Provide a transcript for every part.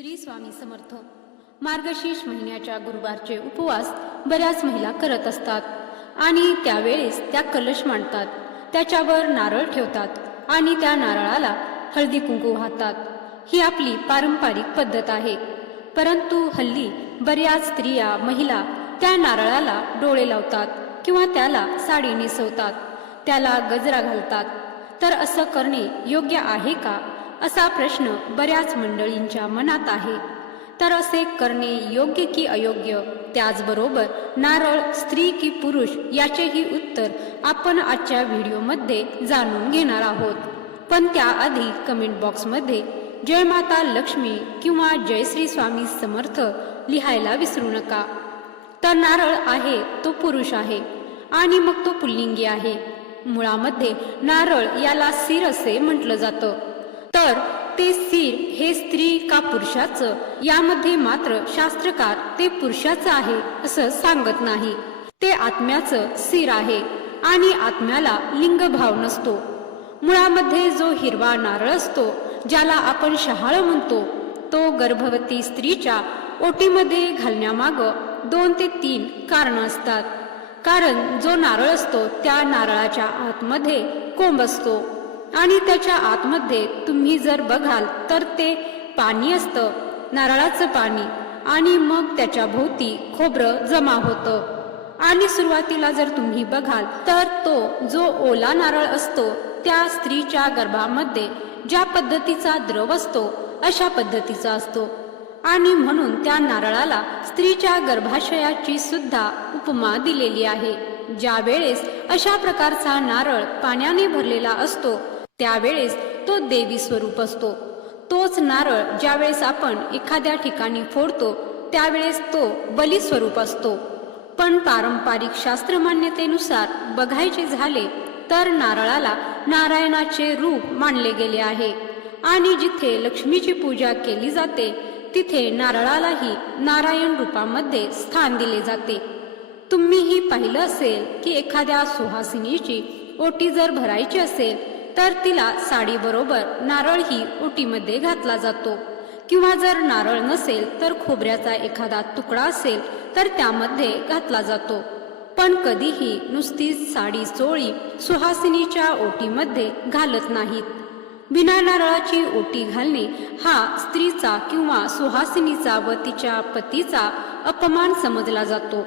श्री स्वामी समर्थ. मार्गशीर्ष महिन्याच्या गुरुवारचे उपवास बऱ्याच महिला करत असतात आणि त्यावेळेस त्या कलश मांडतात. त्याच्यावर नारळ ठेवतात आणि त्या नारळाला हळदी कुंकू वाहतात. ही आपली पारंपरिक पद्धत आहे. परंतु हल्ली बऱ्याच स्त्रिया महिला त्या नारळाला डोळे लावतात किंवा त्याला साडी नेसवतात. त्याला गजरा घालतात. तर असं करणे योग्य आहे का? असा प्रश्न बऱ्याच मंडळींच्या मनात आहे. तर असे करणे योग्य की अयोग्य? त्याचबरोबर नारळ स्त्री की पुरुष याचेही उत्तर आपण आजच्या व्हिडिओमध्ये जाणून घेणार आहोत. पण त्याआधी कमेंट बॉक्समध्ये जय माता लक्ष्मी किंवा जय श्री स्वामी समर्थ लिहायला विसरू नका. तर नारळ आहे तो पुरुष आहे आणि मग तो पुल्लिंगी आहे. मुळामध्ये नारळ याला सिर असे म्हटलं जातं. तर ते सीर हे स्त्री का पुरुषाचं? यामध्ये मात्र शास्त्रकार ते पुरुषाचं आहे असं सांगत नाही. ते आत्म्याचं सीर आहे आणि आत्म्याला लिंगभाव नसतो. मुळामध्ये जो हिरवा नारळ असतो ज्याला आपण शहाळ म्हणतो तो गर्भवती स्त्रीच्या ओटीमध्ये घालण्यामाग दोन ते तीन कारण असतात. कारण जो नारळ असतो त्या नारळाच्या आतमध्ये कोंब असतो. आणि त्याच्या आतमध्ये तुम्ही जर बघाल तर ते पाणी असतं नारळाचं पाणी. आणि मग त्याच्या भोवती खोबरं जमा होतं. आणि सुरुवातीला जर तुम्ही बघाल तर तो जो ओला नारळ असतो त्या स्त्रीच्या गर्भामध्ये ज्या पद्धतीचा द्रव असतो अशा पद्धतीचा असतो. आणि म्हणून त्या नारळाला स्त्रीच्या गर्भाशयाची सुद्धा उपमा दिलेली आहे. ज्या वेळेस अशा प्रकारचा नारळ पाण्याने भरलेला असतो त्यावेळेस तो देवी स्वरूप असतो. तोच नारळ ज्यावेळेस आपण एखाद्या ठिकाणी फोडतो त्यावेळेस तो बली स्वरूप असतो. पण पारंपरिक शास्त्र मान्यतेनुसार बघायचे झाले तर नारळाला नारायणाचे रूप मानले गेले आहे. आणि जिथे लक्ष्मीची पूजा केली जाते तिथे नारळालाही नारायण रूपामध्ये स्थान दिले जाते. तुम्हीही पाहिलं असेल की एखाद्या सुहासिनीची ओटी जर भरायची असेल तर तिला साडीबरोबर नारळही ओटीमध्ये घातला जातो. किंवा जर नारळ नसेल तर खोबऱ्याचा एखादा तुकडा असेल तर त्यामध्ये घातला जातो. पण कधीही नुसतीच साडी चोळी सुहासिनीच्या ओटीमध्ये घालत नाहीत. बिना नारळाची ओटी घालणे हा स्त्रीचा किंवा सुहासिनीचा व तिच्या पतीचा अपमान समजला जातो.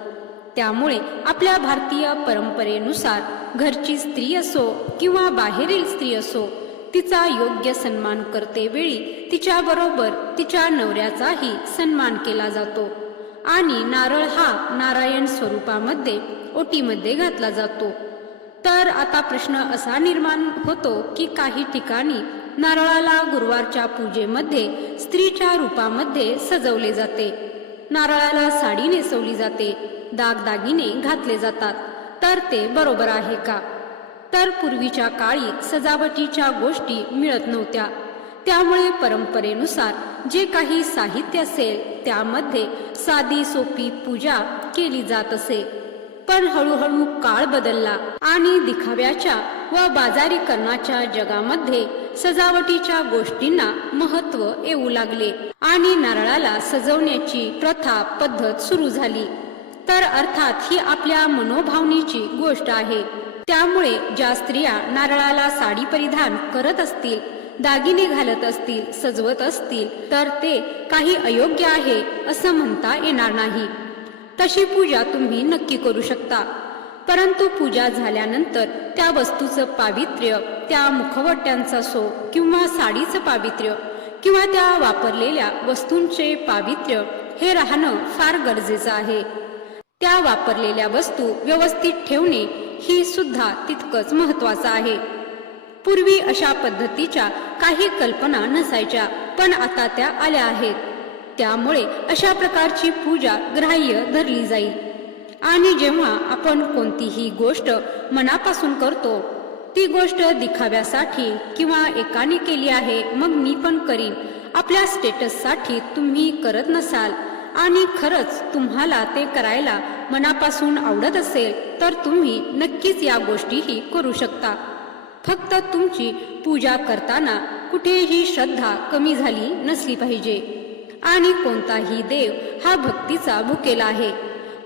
त्यामुळे आपल्या भारतीय परंपरेनुसार घरची स्त्री असो किंवा बाहेरील स्त्री असो तिचा योग्य सन्मान करते वेळी तिच्या बरोबर तिच्या नवऱ्याचाही सन्मान केला जातो. आणि नारळ हा नारायण स्वरूपामध्ये ओटीमध्ये घातला जातो. तर आता प्रश्न असा निर्माण होतो की काही ठिकाणी नारळाला गुरुवारच्या पूजेमध्ये स्त्रीच्या रूपामध्ये सजवले जाते. नारळाला साडी नेसवली जाते. दागदागिने घातले जातात. तर ते बरोबर आहे का? तर पूर्वीच्या काळी सजावटीच्या गोष्टी मिळत नव्हत्या. त्यामुळे परंपरेनुसार जे काही साहित्य असेल त्यामध्ये साधी सोपी पूजा केली जात असे. पण हळूहळू काळ बदलला आणि दिखाव्याच्या व बाजारीकरणाच्या जगामध्ये सजावटीच्या गोष्टींना महत्त्व येऊ लागले आणि नारळाला सजवण्याची प्रथा पद्धत सुरू झाली. तर अर्थात ही आपल्या मनोभावनेची गोष्ट आहे. त्यामुळे ज्या स्त्रिया नारळाला साडी परिधान करत असतील दागिने घालत असतील सजवत असतील तर ते काही अयोग्य आहे असं म्हणता येणार नाही. तशी पूजा तुम्ही नक्की करू शकता. परंतु पूजा झाल्यानंतर त्या वस्तूचं पावित्र्य त्या मुखवट्यांचा सो किंवा साडीचं पावित्र्य किंवा त्या वापरलेल्या वस्तूंचे पावित्र्य हे राहणं फार गरजेचं आहे. त्या वापरलेल्या वस्तू व्यवस्थित ठेवणे ही सुद्धा तितकंच महत्वाचं आहे. पूर्वी अशा पद्धतीच्या काही कल्पना नसायच्या पण आता त्या आल्या आहेत. त्यामुळे अशा प्रकारची पूजा ग्राह्य धरली जाईल. आणि जेव्हा आपण कोणतीही गोष्ट मनापासून करतो ती गोष्ट दिखाव्यासाठी किंवा एकाने केली आहे मग मी पण करीन. आपल्या स्टेटससाठी तुम्ही करत नसाल आणि खरंच तुम्हाला ते करायला मनापासून आवडत असेल तर तुम्ही नक्कीच या गोष्टीही करू शकता. फक्त तुमची पूजा करताना कुठेही श्रद्धा कमी झाली नसली पाहिजे. आणि कोणताही देव हा भक्तीचा भुकेला आहे.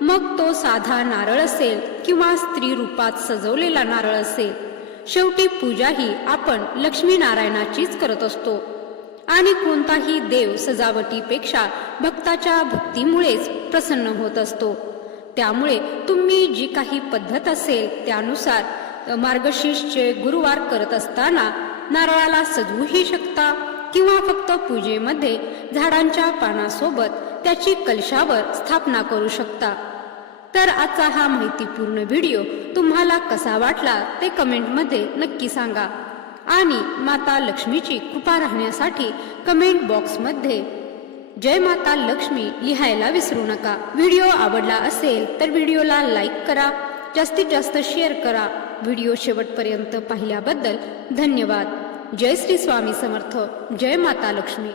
मग तो साधा नारळ असेल किंवा स्त्री रूपात सजवलेला नारळ असेल. शेवटी पूजा ही आपण लक्ष्मीनारायणाचीच करत असतो. आणि कोणताही देव सजावटीपेक्षा भक्ताच्या भक्तीमुळेच प्रसन्न होत असतो. त्यामुळे तुम्ही जी काही पद्धत असेल त्यानुसार मार्गशीर्षचे गुरुवार करत असताना नारळाला सजवूही शकता किंवा फक्त पूजेमध्ये झाडांच्या पानासोबत त्याची कलशावर स्थापना करू शकता. तर आजचा हा माहितीपूर्ण व्हिडिओ तुम्हाला कसा वाटला ते कमेंटमध्ये नक्की सांगा. आणि माता लक्ष्मीची कृपा राहण्यासाठी कमेंट बॉक्समध्ये जय माता लक्ष्मी लिहायला विसरू नका. व्हिडिओ आवडला असेल तर व्हिडिओला लाईक करा. जास्तीत जास्त शेअर करा. व्हिडिओ शेवटपर्यंत पाहिल्याबद्दल धन्यवाद. जय श्री स्वामी समर्थ. जय माता लक्ष्मी.